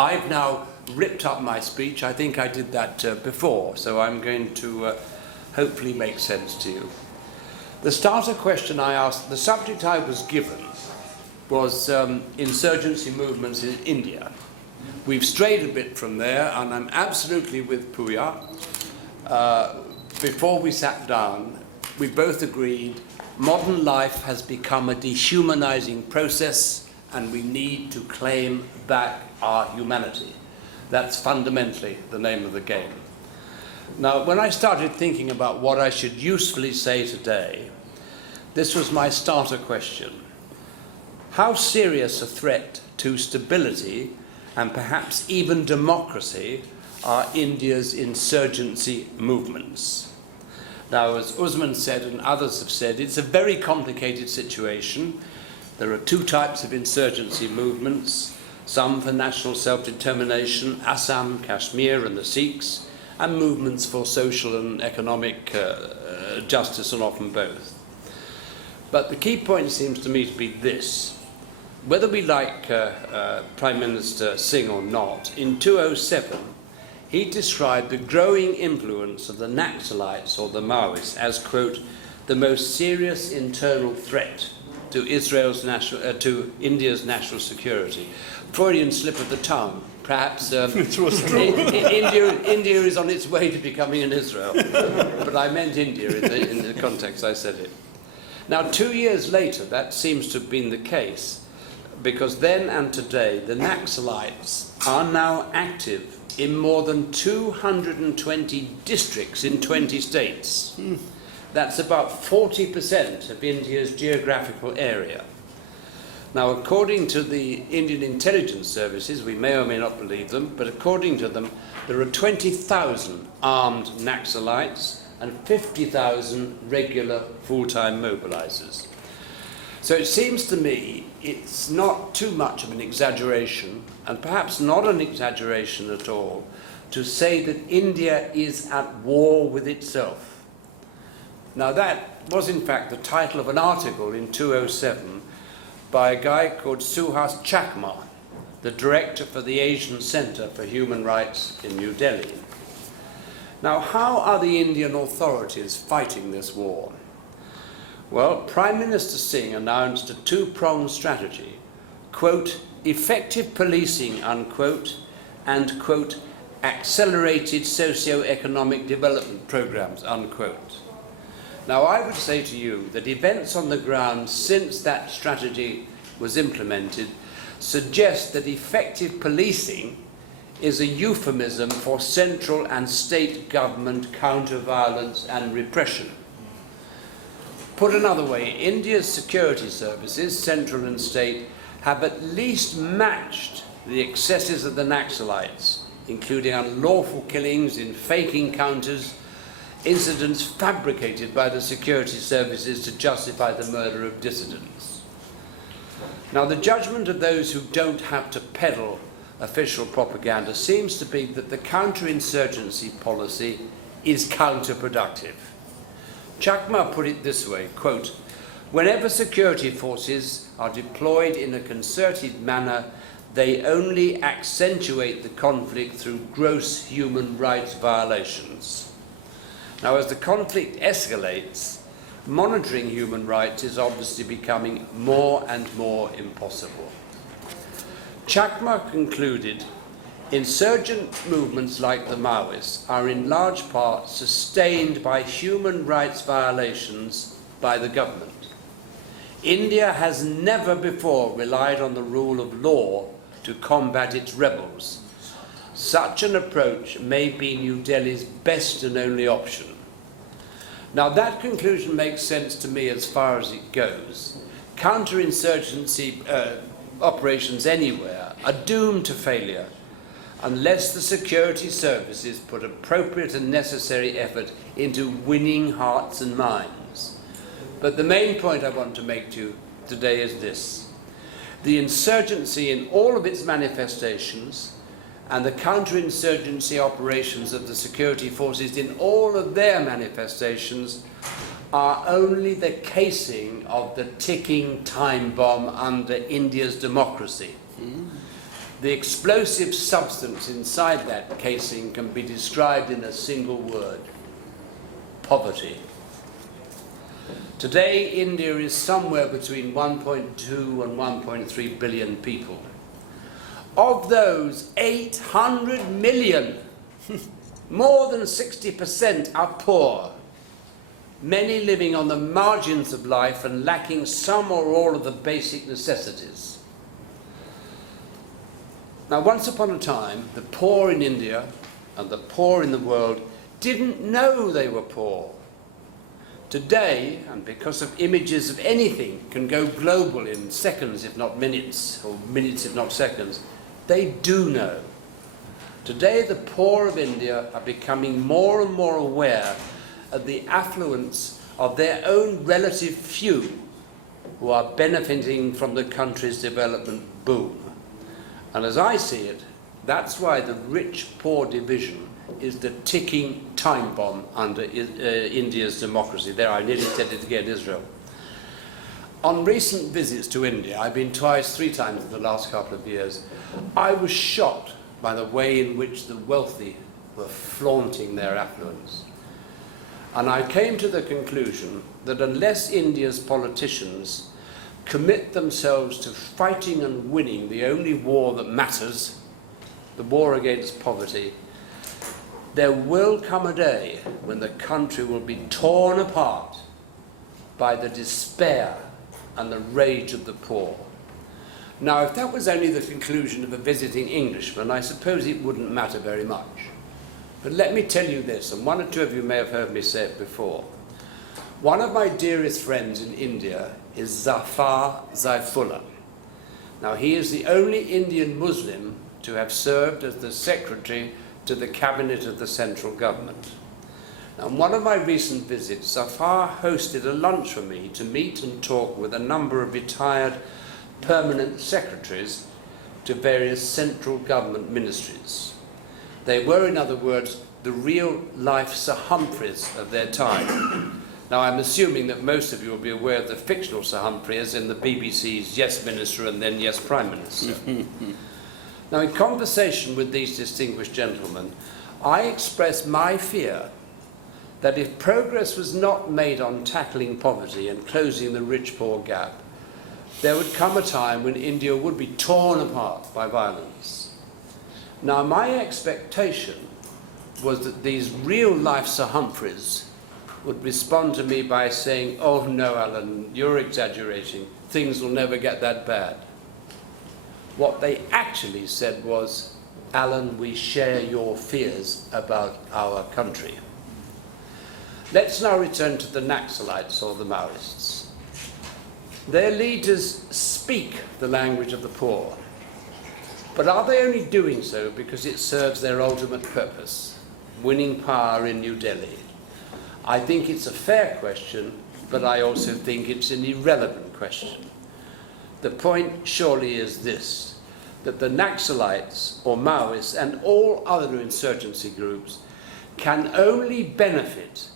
I've now ripped up my speech. I think I did that before, so I'm going to hopefully make sense to you. The starter question I asked, the subject I was given was insurgency movements in India. We've strayed a bit from there, and I'm absolutely with Puya. Before we sat down, we both agreed modern life has become a dehumanizing process, and we need to claim back our humanity. That's fundamentally the name of the game. Now, when I started thinking about what I should usefully say today, this was my starter question. How serious a threat to stability and perhaps even democracy are India's insurgency movements? Now, as Usman said and others have said, it's a very complicated situation. There are two types of insurgency movements, some for national self-determination, Assam, Kashmir and the Sikhs, and movements for social and economic justice, and often both. But the key point seems to me to be this. Whether we like Prime Minister Singh or not, in 2007 he described the growing influence of the Naxalites or the Maoists as, quote, the most serious internal threat to India's national security. Freudian slip of the tongue. Perhaps India is on its way to becoming an Israel. But I meant India in the context I said it. Now, 2 years later, that seems to have been the case, because then and today, the Naxalites are now active in more than 220 districts in 20 states. That's about 40% of India's geographical area. Now, according to the Indian intelligence services, we may or may not believe them, but according to them, there are 20,000 armed Naxalites and 50,000 regular full-time mobilizers. So it seems to me it's not too much of an exaggeration, and perhaps not an exaggeration at all, to say that India is at war with itself. Now, that was in fact the title of an article in 2007 by a guy called Suhas Chakma, the director for the Asian Center for Human Rights in New Delhi. Now, how are the Indian authorities fighting this war? Well, Prime Minister Singh announced a two-pronged strategy, quote, effective policing, unquote, and, quote, accelerated socio-economic development programs, unquote. Now, I would say to you that events on the ground since that strategy was implemented suggest that effective policing is a euphemism for central and state government counter-violence and repression. Put another way, India's security services, central and state, have at least matched the excesses of the Naxalites, including unlawful killings in fake encounters, incidents fabricated by the security services to justify the murder of dissidents. Now, the judgment of those who don't have to peddle official propaganda seems to be that the counterinsurgency policy is counterproductive. Chakma put it this way, quote, whenever security forces are deployed in a concerted manner, they only accentuate the conflict through gross human rights violations. Now, as the conflict escalates, monitoring human rights is obviously becoming more and more impossible. Chakma concluded, insurgent movements like the Maoists are in large part sustained by human rights violations by the government. India has never before relied on the rule of law to combat its rebels. Such an approach may be New Delhi's best and only option. Now, that conclusion makes sense to me as far as it goes. Counterinsurgency operations anywhere are doomed to failure unless the security services put appropriate and necessary effort into winning hearts and minds. But the main point I want to make to you today is this. The insurgency in all of its manifestations and the counterinsurgency operations of the security forces in all of their manifestations are only the casing of the ticking time bomb under India's democracy. The explosive substance inside that casing can be described in a single word: poverty. Today, India is somewhere between 1.2 and 1.3 billion people. Of those, 800 million, more than 60%, are poor, many living on the margins of life and lacking some or all of the basic necessities. Now, once upon a time, the poor in India and the poor in the world didn't know they were poor. Today, and because of images of anything can go global in seconds if not minutes, or minutes if not seconds, they do know. Today, the poor of India are becoming more and more aware of the affluence of their own relative few who are benefiting from the country's development boom. And as I see it, that's why the rich-poor division is the ticking time bomb under India's democracy. There, I nearly said it again, Israel. On recent visits to India, I've been twice, 3 times in the last couple of years, I was shocked by the way in which the wealthy were flaunting their affluence. And I came to the conclusion that unless India's politicians commit themselves to fighting and winning the only war that matters, the war against poverty, there will come a day when the country will be torn apart by the despair and the rage of the poor. Now, if that was only the conclusion of a visiting Englishman, I suppose it wouldn't matter very much. But let me tell you this, and 1 or 2 of you may have heard me say it before. One of my dearest friends in India is Zafar Zaifullah. Now, he is the only Indian Muslim to have served as the secretary to the cabinet of the central government. Now, on one of my recent visits, Zafar hosted a lunch for me to meet and talk with a number of retired permanent secretaries to various central government ministries. They were, in other words, the real-life Sir Humphreys of their time. Now, I'm assuming that most of you will be aware of the fictional Sir Humphrey as in the BBC's Yes Minister and then Yes Prime Minister. Now, in conversation with these distinguished gentlemen, I expressed my fear that if progress was not made on tackling poverty and closing the rich-poor gap, there would come a time when India would be torn apart by violence. Now, my expectation was that these real-life Sir Humphreys would respond to me by saying, "Oh no, Alan, you're exaggerating. Things will never get that bad." What they actually said was, "Alan, we share your fears about our country." Let's now return to the Naxalites or the Maoists. Their leaders speak the language of the poor, but are they only doing so because it serves their ultimate purpose, winning power in New Delhi? I think it's a fair question, but I also think it's an irrelevant question. The point surely is this, that the Naxalites or Maoists and all other insurgency groups can only benefit,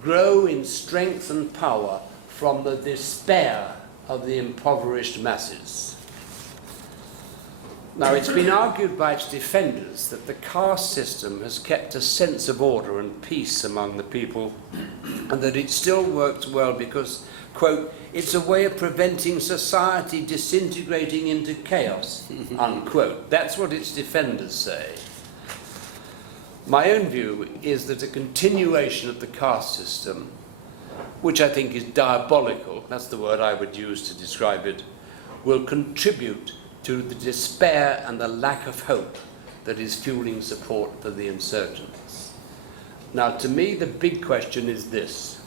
grow in strength and power from the despair of the impoverished masses. Now, it's been argued by its defenders that the caste system has kept a sense of order and peace among the people, and that it still works well because, quote, it's a way of preventing society disintegrating into chaos, unquote. That's what its defenders say. My own view is that a continuation of the caste system, which I think is diabolical, that's the word I would use to describe it, will contribute to the despair and the lack of hope that is fueling support for the insurgents. Now, to me, the big question is this.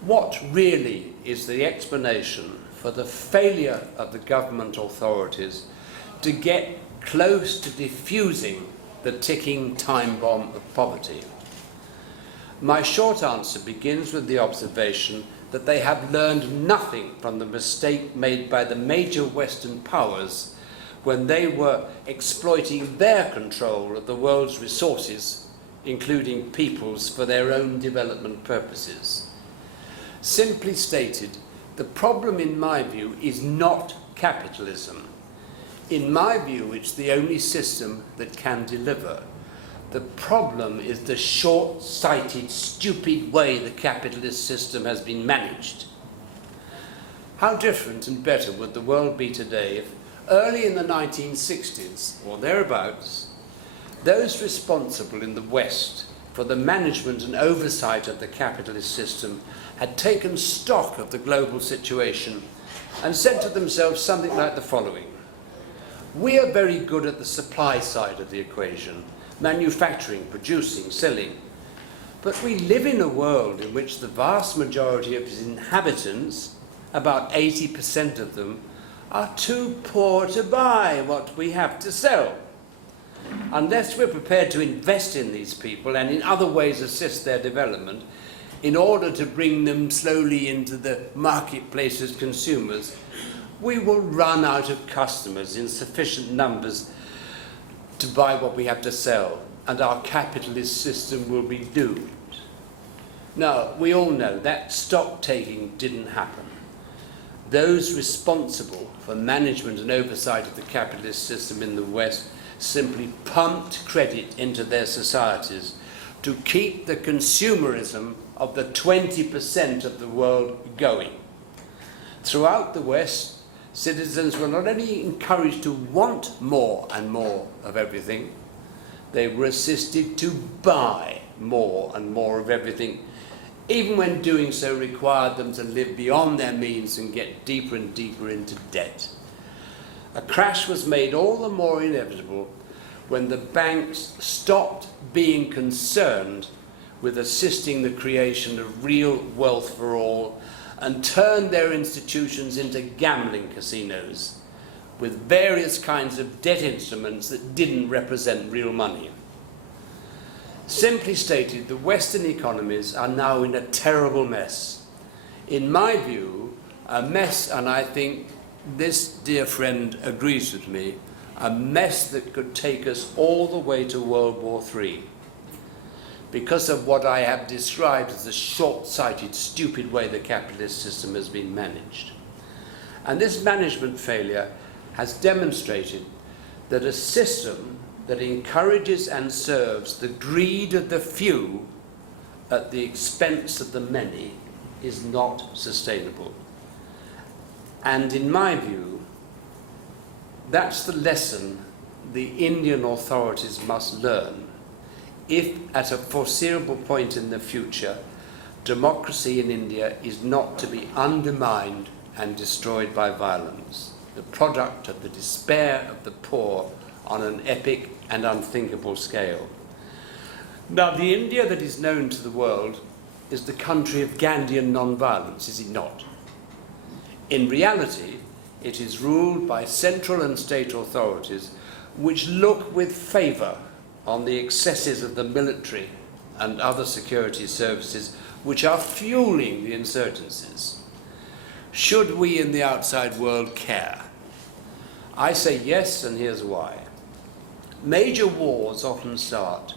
What really is the explanation for the failure of the government authorities to get close to diffusing the ticking time bomb of poverty? My short answer begins with the observation that they have learned nothing from the mistake made by the major Western powers when they were exploiting their control of the world's resources, including peoples, for their own development purposes. Simply stated, the problem in my view is not capitalism. In my view, it's the only system that can deliver. The problem is the short-sighted, stupid way the capitalist system has been managed. How different and better would the world be today if early in the 1960s, or thereabouts, those responsible in the West for the management and oversight of the capitalist system had taken stock of the global situation and said to themselves something like the following: we are very good at the supply side of the equation, manufacturing, producing, selling, but we live in a world in which the vast majority of its inhabitants, about 80% of them, are too poor to buy what we have to sell. Unless we're prepared to invest in these people and in other ways assist their development in order to bring them slowly into the marketplace as consumers, we will run out of customers in sufficient numbers to buy what we have to sell, and our capitalist system will be doomed. Now, we all know that stock taking didn't happen. Those responsible for management and oversight of the capitalist system in the West simply pumped credit into their societies to keep the consumerism of the 20% of the world going. Throughout the West, citizens were not only encouraged to want more and more of everything, they were assisted to buy more and more of everything, even when doing so required them to live beyond their means and get deeper and deeper into debt. A crash was made all the more inevitable when the banks stopped being concerned with assisting the creation of real wealth for all and turned their institutions into gambling casinos with various kinds of debt instruments that didn't represent real money. Simply stated, the Western economies are now in a terrible mess. In my view, a mess, and I think this dear friend agrees with me, a mess that could take us all the way to World War III. Because of what I have described as the short-sighted, stupid way the capitalist system has been managed. And this management failure has demonstrated that a system that encourages and serves the greed of the few at the expense of the many is not sustainable. And in my view, that's the lesson the Indian authorities must learn if, at a foreseeable point in the future, democracy in India is not to be undermined and destroyed by violence, the product of the despair of the poor on an epic and unthinkable scale. Now, the India that is known to the world is the country of Gandhian non-violence, is it not? In reality, it is ruled by central and state authorities which look with favour on the excesses of the military and other security services which are fueling the insurgencies. Should we in the outside world care? I say yes, and here's why. Major wars often start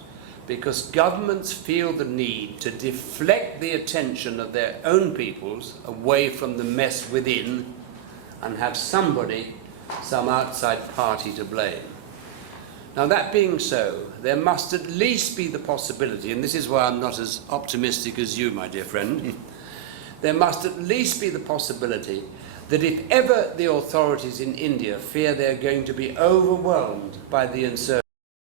because governments feel the need to deflect the attention of their own peoples away from the mess within and have somebody, some outside party to blame. Now, that being so, there must at least be the possibility, and this is why I'm not as optimistic as you, my dear friend, there must at least be the possibility that if ever the authorities in India fear they're going to be overwhelmed by the insurgency,